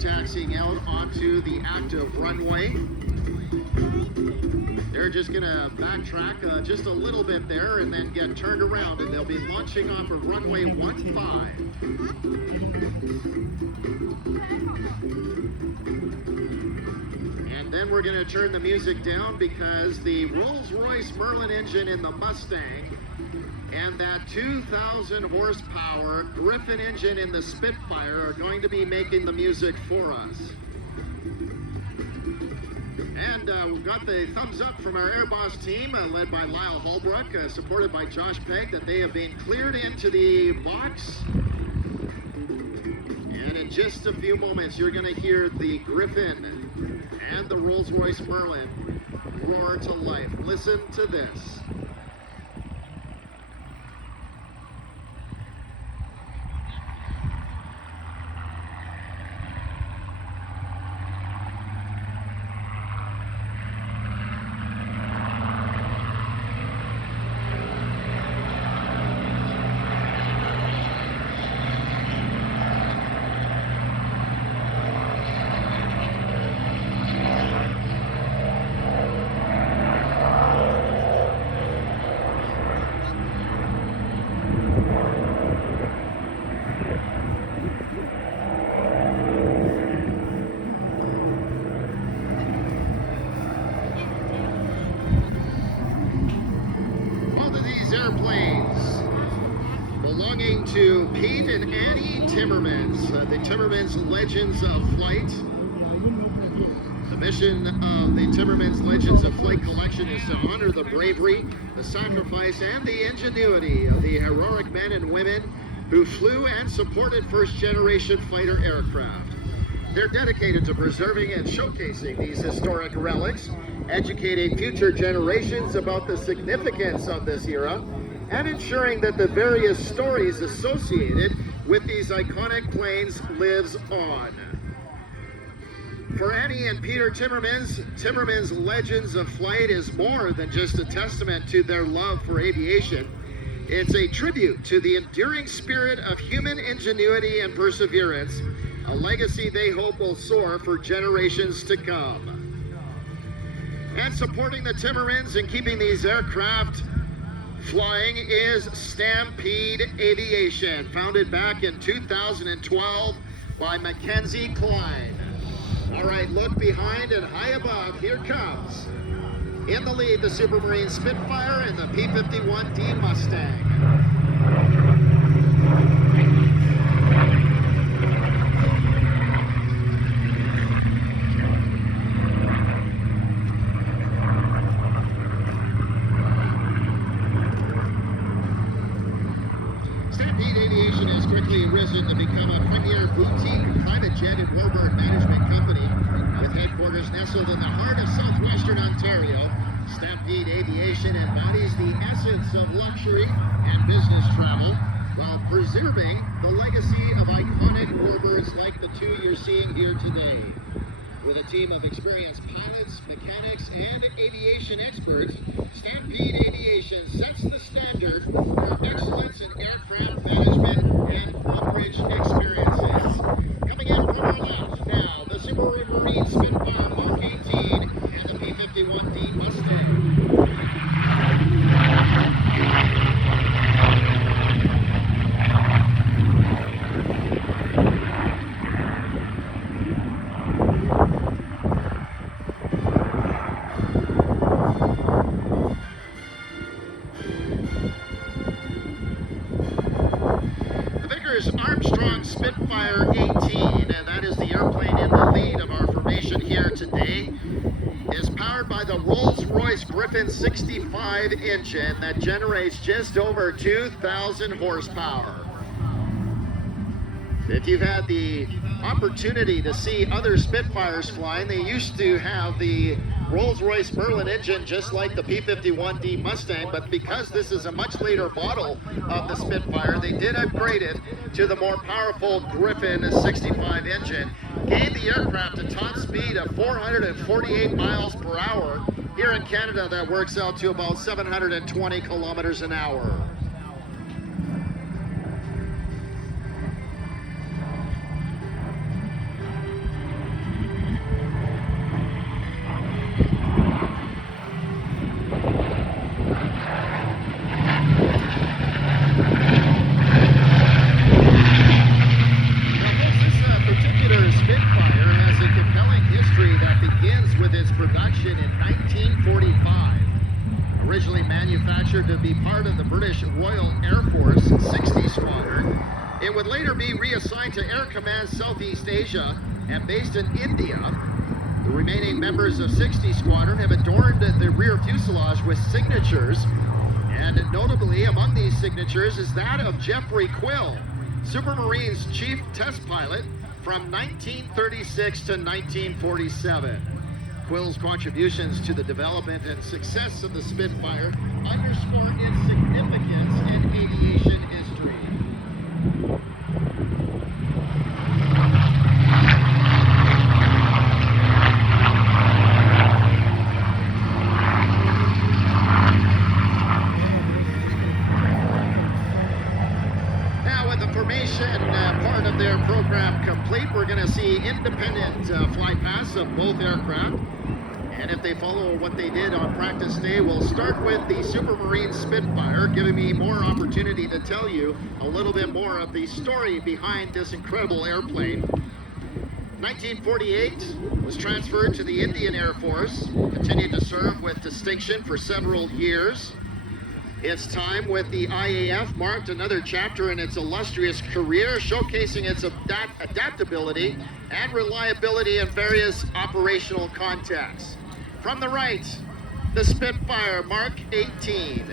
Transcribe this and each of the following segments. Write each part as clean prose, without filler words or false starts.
Taxiing out onto the active runway. They're just going to backtrack just a little bit there and then get turned around, and they'll be launching off of runway 15. And then we're going to turn the music down because the Rolls-Royce Merlin engine in the Mustang and that 2,000 horsepower Griffin engine in the Spitfire are going to be making the music for us. And we've got the thumbs up from our Air Boss team, led by Lyle Holbrook, supported by Josh Pegg, that they have been cleared into the box. And in just a few moments, you're going to hear the Griffin and the Rolls-Royce Merlin roar to life. Listen to this. Airplanes belonging to Pete and Annie Timmermans, the Timmermans Legends of Flight. The mission of the Timmermans Legends of Flight collection is to honor the bravery, the sacrifice, and the ingenuity of the heroic men and women who flew and supported first-generation fighter aircraft. They're dedicated to preserving and showcasing these historic relics, educating future generations about the significance of this era, and ensuring that the various stories associated with these iconic planes lives on. For Annie and Peter Timmermans, Timmermans Legends of Flight is more than just a testament to their love for aviation. It's a tribute to the enduring spirit of human ingenuity and perseverance, a legacy they hope will soar for generations to come. And supporting the Timmermans and keeping these aircraft flying is Stampede Aviation, founded back in 2012 by Mackenzie Klein. All right, look behind and high above, here comes. In the lead, the Supermarine Spitfire and the P-51D Mustang. Stampede Aviation has quickly risen to become a premier boutique private jet and warbird management company with headquarters nestled in the heart of southwestern Ontario. Stampede Aviation embodies the essence of luxury and business travel while preserving the legacy of iconic warbirds like the two you're seeing here today. With a team of experienced pilots, mechanics, and aviation experts, Stampede Aviation sets the standard for excellence in aircraft management and on-bridge experiences. Coming in from our left now, the Supermarine Spitfire Mark 18 and the P-51D Mustang. Armstrong Spitfire 18, and that is the airplane in the lead of our formation here today, is powered by the Rolls-Royce Griffin 65 engine that generates just over 2,000 horsepower. If you've had the opportunity to see other Spitfires flying, they used to have the Rolls-Royce Merlin engine just like the P-51D Mustang, but because this is a much later model of the Spitfire, they did upgrade it to the more powerful Griffin 65 engine, gave the aircraft a top speed of 448 miles per hour. Here in Canada, that works out to about 720 kilometers an hour. production in 1945. Originally manufactured to be part of the British Royal Air Force 60 Squadron, it would later be reassigned to Air Command Southeast Asia and based in India. The remaining members of 60 Squadron have adorned the rear fuselage with signatures, and notably among these signatures is that of Jeffrey Quill, Supermarine's chief test pilot from 1936 to 1947. Quill's contributions to the development and success of the Spitfire underscore its significance in aviation history. Now, with the formation part of their program complete, we're going to see independent flight paths of both aircraft. And if they follow what they did on practice day, we'll start with the Supermarine Spitfire, giving me more opportunity to tell you a little bit more of the story behind this incredible airplane. 1948, was transferred to the Indian Air Force, continued to serve with distinction for several years. Its time with the IAF marked another chapter in its illustrious career, showcasing its adaptability and reliability in various operational contexts. From the right, the Spitfire Mark 18.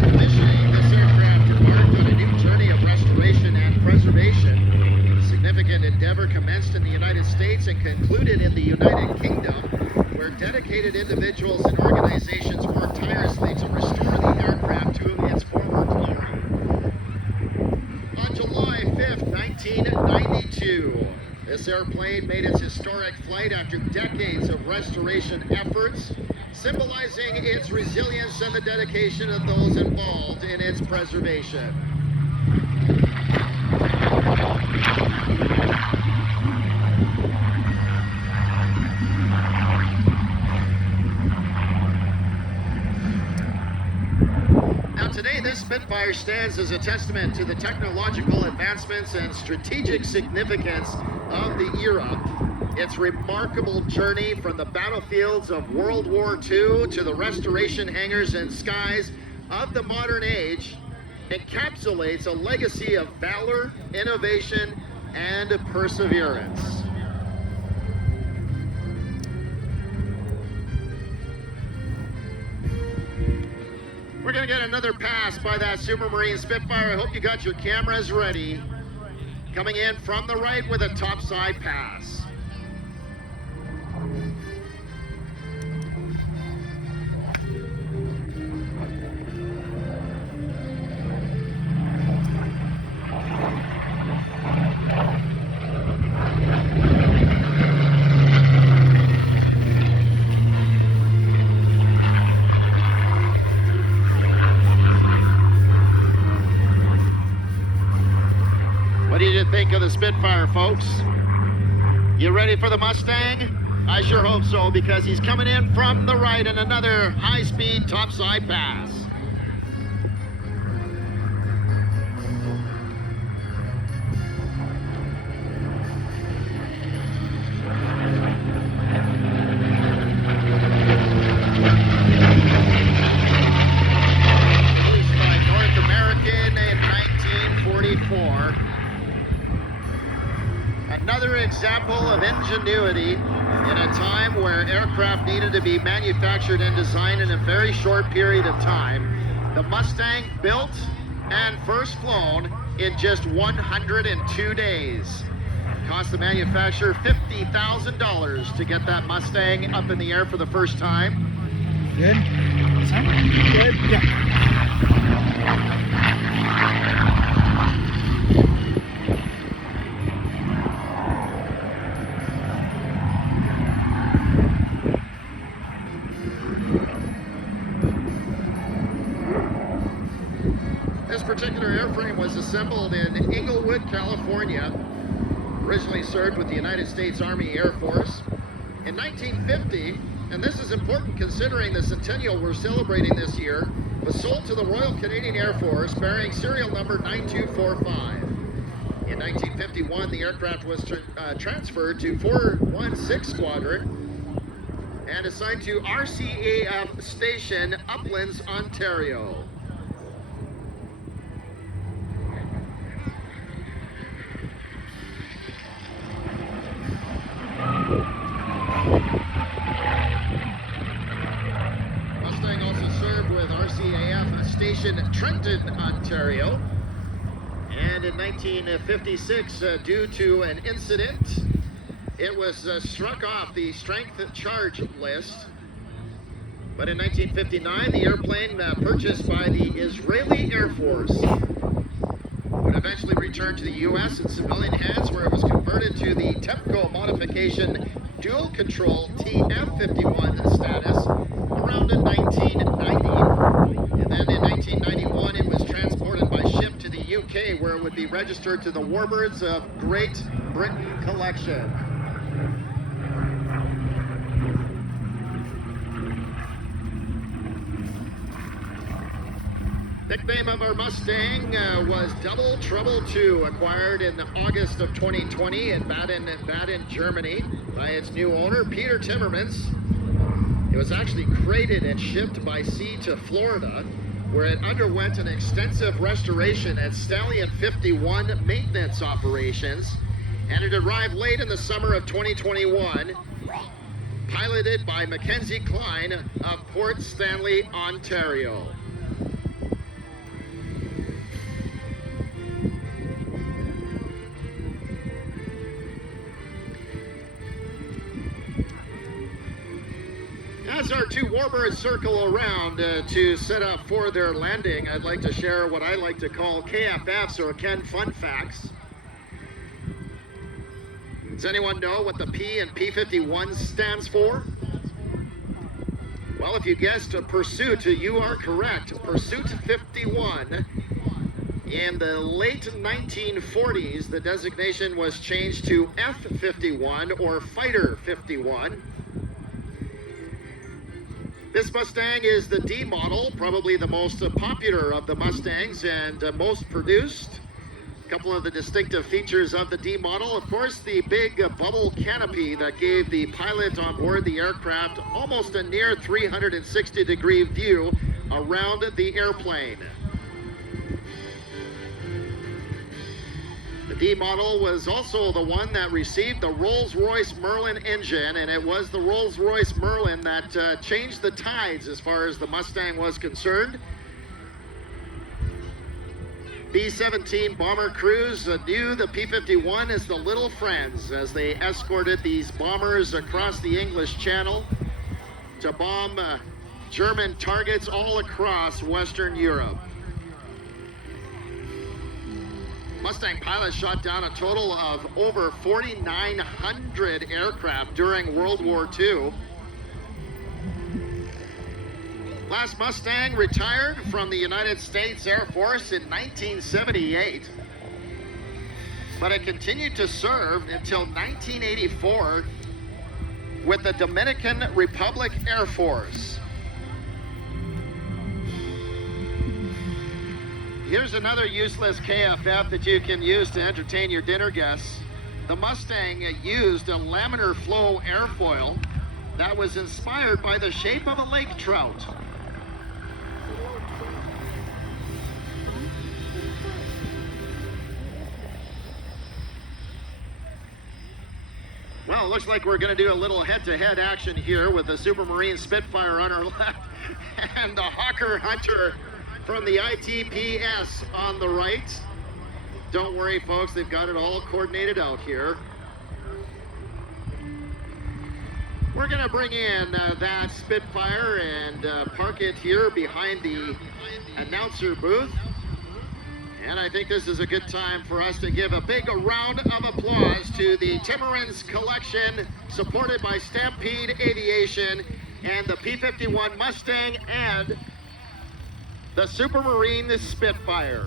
Commissioning this aircraft embarked on a new journey of restoration and preservation. A significant endeavor commenced in the United States and concluded in the United Kingdom, where dedicated individuals and organizations worked tirelessly to restore the aircraft to its former glory. On July 5th, 1992, this airplane made its historic flight after decades of restoration efforts, symbolizing its resilience and the dedication of those involved in its preservation. Today, this Spitfire stands as a testament to the technological advancements and strategic significance of the era. Its remarkable journey from the battlefields of World War II to the restoration hangars and skies of the modern age encapsulates a legacy of valor, innovation, and perseverance. We're going to get another pass by that Supermarine Spitfire. I hope you got your cameras ready. Coming in from the right with a topside pass. What did you think of the Spitfire, folks? You ready for the Mustang? I sure hope so, because he's coming in from the right in another high-speed topside pass. Released by North American in 1944. Another example of ingenuity in a time where aircraft needed to be manufactured and designed in a very short period of time. The Mustang built and first flown in just 102 days. Cost the manufacturer $50,000 to get that Mustang up in the air for the first time. Good? Good? Yeah. This particular airframe was assembled in Inglewood, California. Originally served with the United States Army Air Force. In 1950, and this is important considering the centennial we're celebrating this year, was sold to the Royal Canadian Air Force bearing serial number 9245. In 1951, the aircraft was transferred to 416 Squadron and assigned to RCAF Station, Uplands, Ontario. Mustang also served with RCAF Station, Trenton, Ontario. And in 1956, due to an incident, it was struck off the strength charge list. But in 1959, the airplane purchased by the Israeli Air Force would eventually return to the U.S. in civilian hands, where it was converted to the TEPCO modification dual control TF-51 status around 1990. And then in 1991, it was transported by ship to the UK, where it would be registered to the Warbirds of Great Britain Collection. Nickname of our Mustang was Double Trouble 2, acquired in August of 2020 in Baden, Germany by its new owner, Peter Timmermans. It was actually crated and shipped by sea to Florida, where it underwent an extensive restoration at Stallion 51 maintenance operations, and it arrived late in the summer of 2021, piloted by Mackenzie Klein of Port Stanley, Ontario. As our two warbirds circle around to set up for their landing, I'd like to share what I like to call KFFs, or Ken Fun Facts. Does anyone know what the P in P-51 stands for? Well, if you guessed Pursuit, you are correct. Pursuit 51. In the late 1940s, the designation was changed to F-51, or Fighter 51. This Mustang is the D model, probably the most popular of the Mustangs and most produced. A couple of the distinctive features of the D model, of course, the big bubble canopy that gave the pilot on board the aircraft almost a near 360-degree view around the airplane. The D model was also the one that received the Rolls-Royce Merlin engine, and it was the Rolls-Royce Merlin that changed the tides as far as the Mustang was concerned. B-17 bomber crews knew the P-51 as the little friends as they escorted these bombers across the English Channel to bomb German targets all across Western Europe. Mustang pilots shot down a total of over 4,900 aircraft during World War II. Last Mustang retired from the United States Air Force in 1978, but it continued to serve until 1984 with the Dominican Republic Air Force. Here's another useless KFF that you can use to entertain your dinner guests. The Mustang used a laminar flow airfoil that was inspired by the shape of a lake trout. Well, it looks like we're going to do a little head-to-head action here with the Supermarine Spitfire on our left and the Hawker Hunter from the ITPS on the right. Don't worry, folks, they've got it all coordinated out here. We're going to bring in that Spitfire and park it here behind the announcer booth. And I think this is a good time for us to give a big round of applause to the Timmermans Collection, supported by Stampede Aviation and the P-51 Mustang and the Supermarine Spitfire.